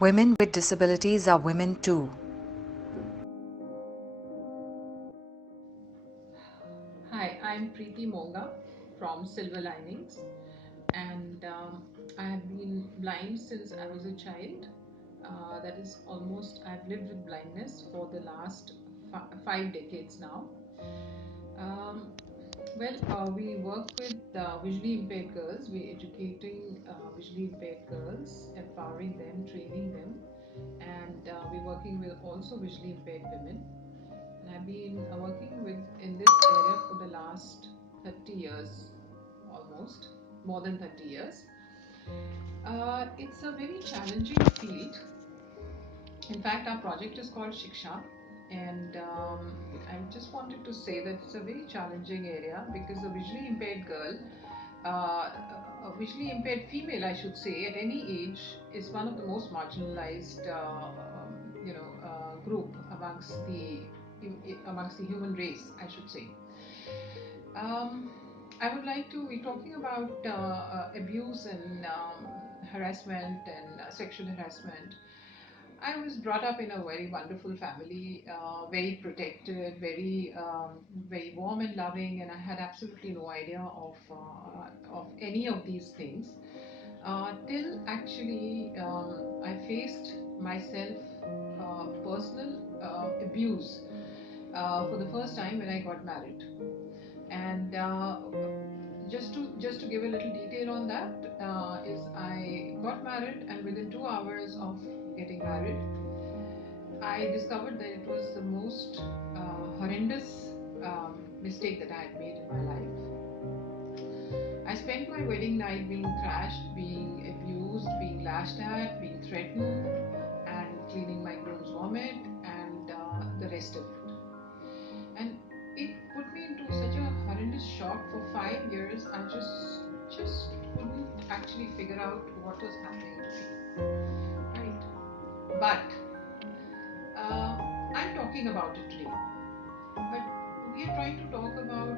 Women with disabilities are women too. Hi, I'm Preeti Monga from Silver Linings, and I have been blind since I was a child. That is almost, I've lived with blindness for the last 5 decades now. Um, we work with visually impaired girls. We're educating visually impaired girls, empowering them, training them, and we're working with also visually impaired women. And I've been working with in this area for the last 30 years, almost more than 30 years. It's a very challenging field. In fact, our project is called Shiksha, and I just wanted to say that it's a very challenging area because a visually impaired girl, a visually impaired female, I should say, at any age, is one of the most marginalized, group amongst the human race, I should say. Um, I would like to. We're talking about abuse and harassment and sexual harassment. I was brought up in a very wonderful family, very protected, very warm and loving, and I had absolutely no idea of any of these things till actually I faced myself personal abuse for the first time when I got married. And just to give a little detail on that, is I got married, and within 2 hours of getting married, I discovered that it was the most horrendous mistake that I had made in my life. I spent my wedding night being thrashed, being abused, being lashed at, being threatened, and cleaning my groom's vomit, and the rest of it. And it put me into such a horrendous shock. For 5 years I just couldn't actually figure out what was happening to me, right? But uh, I'm talking about it today. But we are trying to talk about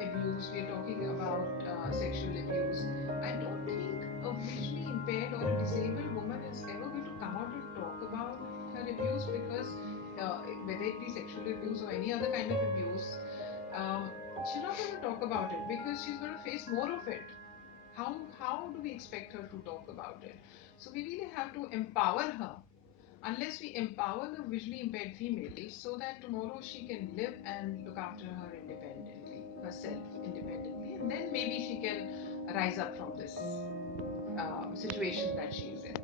abuse, we are talking about sexual abuse. I don't think a visually impaired or a disabled woman is ever going to come out and talk about her abuse, because whether it be sexual abuse or any other kind of abuse, um, she's not going to talk about it because she's going to face more of it. How do we expect her to talk about it? So we really have to empower her. Unless we empower the visually impaired female so that tomorrow she can live and look after herself independently, and then maybe she can rise up from this situation that she is in.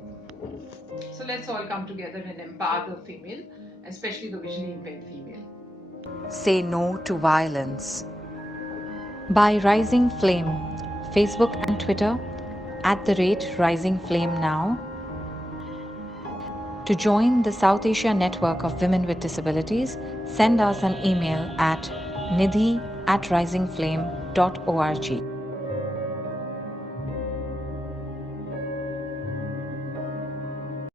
So let's all come together and empower the female, especially the visually impaired female. Say no to violence. By Rising Flame, Facebook and Twitter @Rising Flame now. To join the South Asia Network of Women with Disabilities, send us an email at nidhi@risingflame.org.